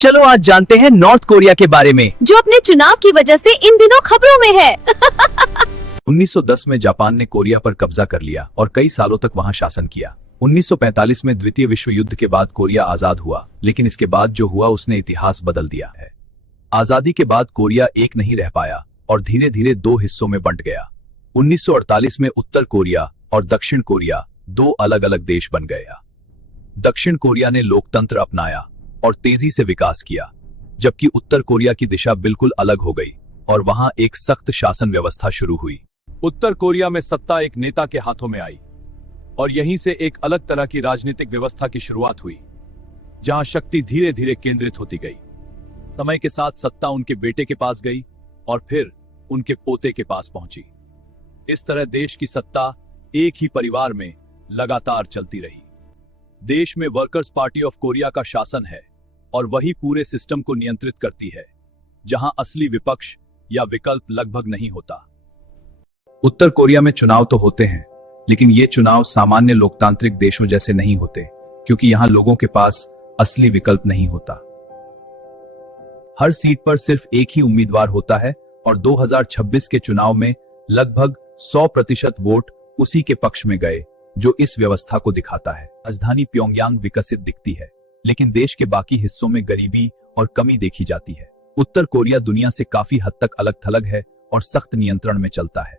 चलो आज जानते हैं नॉर्थ कोरिया के बारे में, जो अपने चुनाव की वजह से इन दिनों खबरों में है। 1910 में जापान ने कोरिया पर कब्जा कर लिया और कई सालों तक वहां शासन किया। 1945 में द्वितीय विश्व युद्ध के बाद कोरिया आजाद हुआ, लेकिन इसके बाद जो हुआ उसने इतिहास बदल दिया है। आजादी के बाद कोरिया एक नहीं रह पाया और धीरे धीरे दो हिस्सों में बंट गया। 1948 में उत्तर कोरिया और दक्षिण कोरिया दो अलग अलग देश बन गया। दक्षिण कोरिया ने लोकतंत्र अपनाया और तेजी से विकास किया, जबकि उत्तर कोरिया की दिशा बिल्कुल अलग हो गई और वहां एक सख्त शासन व्यवस्था शुरू हुई। उत्तर कोरिया में सत्ता एक नेता के हाथों में आई और यहीं से एक अलग तरह की राजनीतिक व्यवस्था की शुरुआत हुई, जहां शक्ति धीरे धीरे केंद्रित होती गई। समय के साथ सत्ता उनके बेटे के पास गई और फिर उनके पोते के पास पहुंची। इस तरह देश की सत्ता एक ही परिवार में लगातार चलती रही। देश में वर्कर्स पार्टी ऑफ कोरिया का शासन है और वही पूरे सिस्टम को नियंत्रित करती है, जहां असली विपक्ष या विकल्प लगभग नहीं होता। उत्तर कोरिया में चुनाव तो होते हैं, लेकिन ये चुनाव सामान्य लोकतांत्रिक देशों जैसे नहीं होते, क्योंकि यहां लोगों के पास असली विकल्प नहीं होता। हर सीट पर सिर्फ एक ही उम्मीदवार होता है और 2026 के चुनाव में लगभग 100% वोट उसी के पक्ष में गए, जो इस व्यवस्था को दिखाता है। राजधानी प्योंगयांग विकसित दिखती है, लेकिन देश के बाकी हिस्सों में गरीबी और कमी देखी जाती है। उत्तर कोरिया दुनिया से काफी हद तक अलग थलग है और सख्त नियंत्रण में चलता है।